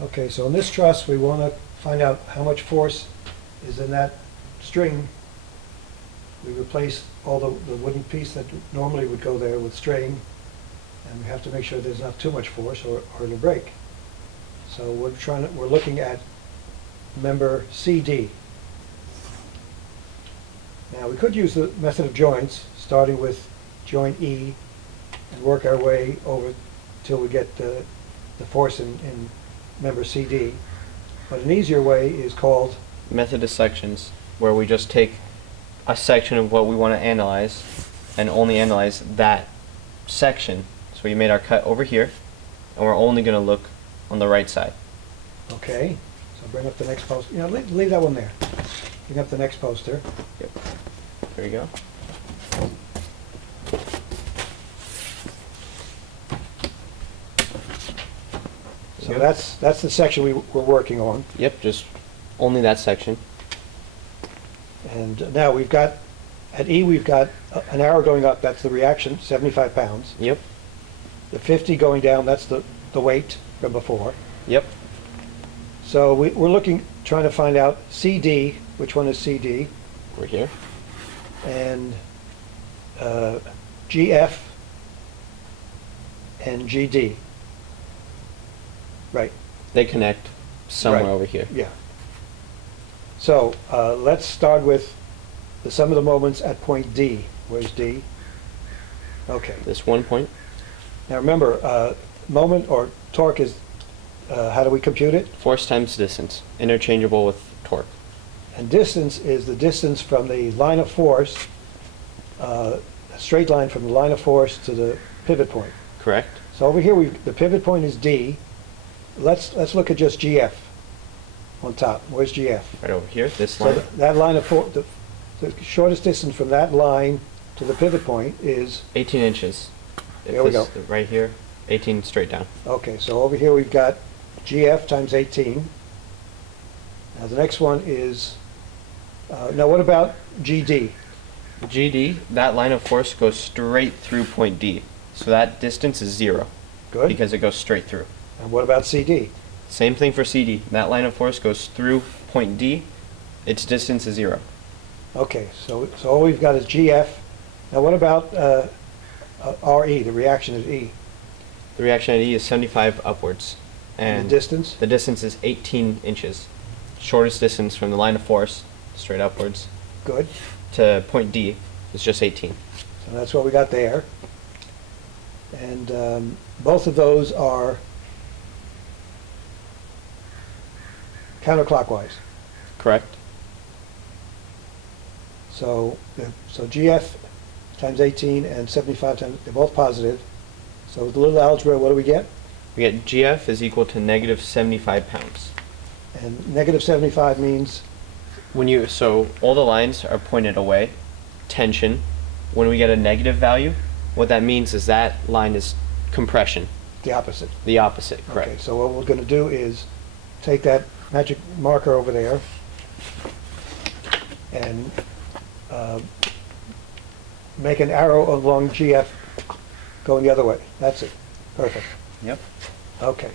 Okay, so in this truss, we want to find out how much force is in that string. We replace all the wooden piece that normally would go there with string, and we have to make sure there's not too much force or it'll break. So we're looking at member CD. Now we could use the method of joints, starting with joint E and work our way over till we get the force in member CD. But an easier way is called method of sections, where we just take a section of what we want to analyze and only analyze that section. So we made our cut over here, and we're only going to look on the right side. Okay, so bring up the next poster. You know, leave that one there. Bring up the next poster. Yep. There you go. So that's the section we're working on. Yep, just only that section. And now we've got, at E we've got an arrow going up, that's the reaction, 75 pounds. Yep. The 50 going down, that's the weight from before. Yep. So we're looking, trying to find out CD, which one is CD, We're here. and GF and GD. Right. They connect somewhere Right. over here. Yeah. So let's start with the sum of the moments at point D. Where's D? Okay. This one point. Now remember, moment or torque is, how do we compute it? Force times distance, interchangeable with torque. And distance is the distance from the line of force, a straight line from the line of force to the pivot point. Correct? So over here, the pivot point is D. Let's look at just GF on top. Where's GF? Right over here, this So line. that line of force, the shortest distance from that line to the pivot point is, 18 inches. If There we this- go. Right here, 18 straight down. okay, so over here we've got GF times 18. Now the next one is, now what about GD? GD, that line of force goes straight through point D. So that distance is 0. Good. Because it goes straight through. And what about CD? Same thing for CD. That line of force goes through point D. Its distance is 0. Okay, so all we've got is GF. Now what about RE, the reaction at E? The reaction at E is 75 upwards. And the distance? The distance is 18 inches. Shortest distance from the line of force, straight upwards, Good. to point D is just 18. So that's what we got there. And both of those are counterclockwise. Correct? So GF times 18 and 75 times, they're both positive. So with a little algebra, what do we get? We get GF is equal to negative 75 pounds. And negative 75 means, So all the lines are pointed away, tension. When we get a negative value, what that means is that line is compression, the opposite. the opposite, correct? Okay, so what we're going to do is take that magic marker over there and make an arrow along GF going the other way. That's it. Perfect. Yep. Okay.